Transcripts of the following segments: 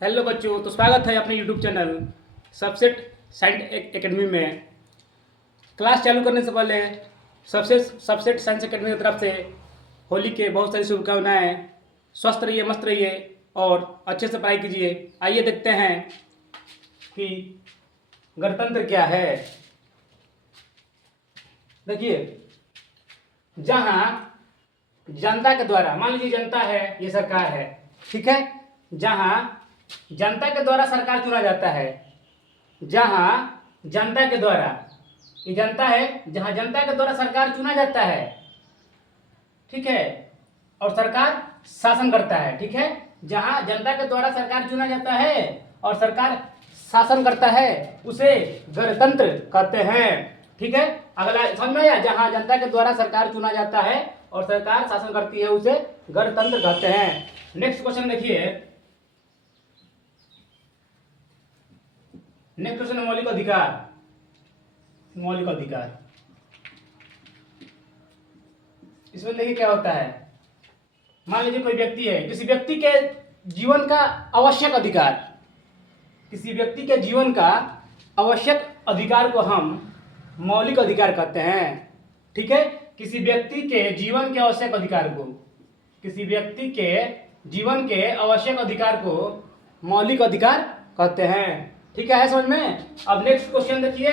Hello बच्चों, तो स्वागत है अपने YouTube channel subset science academy में। क्लास चालू करने से पहले सबसेट साइंस एकेडमी की तरफ से होली के बहुत सारी शुभकामनाएं। स्वस्थ रहिए, मस्त रहिए और अच्छे से पढ़ाई कीजिए। आइए देखते हैं कि गणतंत्र क्या है। देखिए, जहां जनता के द्वारा, मान लीजिए जनता है, ये सरकार है, ठीक है। जहां जनता के द्वारा सरकार चुना जाता है, जहां जनता के द्वारा, ये जनता है, जहां जनता के द्वारा सरकार चुना जाता है, ठीक है, और सरकार शासन करता है, ठीक है। जहां जनता के द्वारा सरकार चुना जाता है और सरकार शासन करता है, उसे गणतंत्र कहते हैं, ठीक है। अगला समझ में आया? जहां जनता के द्वारा सरकार चुना जाता है और सरकार शासन करती है, उसे गणतंत्र कहते हैं। नेक्स्ट क्वेश्चन देखिए। नेक्स्ट क्वेश्चन है मौलिक अधिकार। मौलिक अधिकार, इसमें देखिए क्या होता है। मान लीजिए कोई व्यक्ति है, किसी व्यक्ति के जीवन का आवश्यक अधिकार, किसी व्यक्ति के जीवन का आवश्यक अधिकार को हम मौलिक अधिकार कहते हैं, ठीक है। किसी व्यक्ति के जीवन के आवश्यक अधिकार को, किसी व्यक्ति के जीवन के आवश्यक अधिकार को मौलिक अधिकार कहते हैं, ठीक है समझ में। अब नेक्स्ट क्वेश्चन देखिए,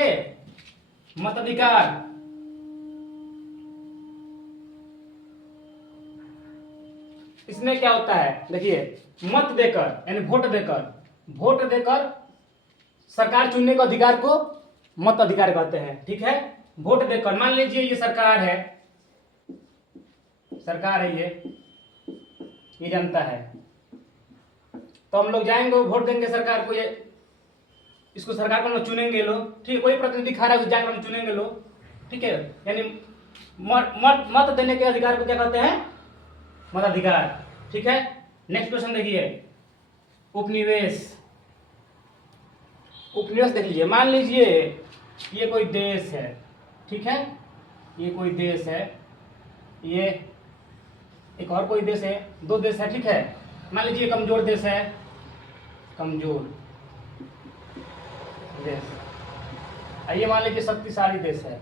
मताधिकार। इसमें क्या होता है, देखिए, मत देकर यानी वोट देकर सरकार चुनने के अधिकार को मत अधिकार कहते हैं, ठीक है। वोट देकर, मान लीजिए ये सरकार है, ये जनता है, तो हम लोग जाएंगे वोट देंगे सरकार को, ये इसको सरकार को हम लोग चुनेंगे लोग, ठीक है। कोई प्रतिनिधि खा रहा है, जाकर हम चुनेंगे लोग, ठीक है। यानी मत देने के अधिकार को क्या कहते हैं? मताधिकार, ठीक है। नेक्स्ट क्वेश्चन देखिए, उपनिवेश। उपनिवेश देख लीजिए, मान लीजिए ये कोई देश है, ठीक है, ये कोई देश है, ये एक और कोई देश है, दो देश है, ठीक है। मान लीजिए कमजोर देश है, कमजोर देश, आइए मान लीजिए शक्तिशाली देश है,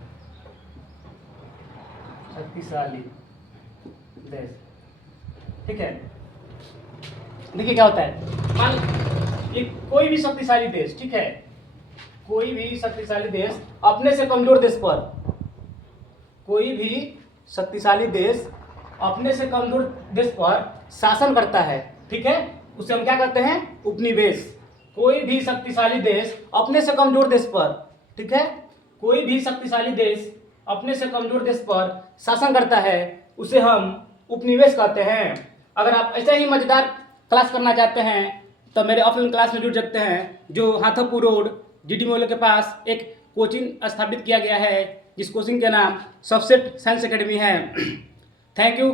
शक्तिशाली देश, ठीक है। देखिए क्या होता है, मान ये कोई भी शक्तिशाली देश, ठीक है, कोई भी शक्तिशाली देश अपने से कमजोर देश पर, कोई भी शक्तिशाली देश अपने से कमजोर देश पर शासन करता है, ठीक है, उसे हम क्या कहते हैं? उपनिवेश। कोई भी शक्तिशाली देश अपने से कमजोर देश पर, ठीक है, कोई भी शक्तिशाली देश अपने से कमजोर देश पर शासन करता है, उसे हम उपनिवेश कहते हैं। अगर आप ऐसे ही मजेदार क्लास करना चाहते हैं तो मेरे ऑफलाइन क्लास में जुड़ सकते हैं, जो हाथोपुर रोड जीडी मोहल्ले के पास एक कोचिंग स्थापित किया गया है, जिस कोचिंग का नाम सबसेट साइंस एकेडमी है। Thank you.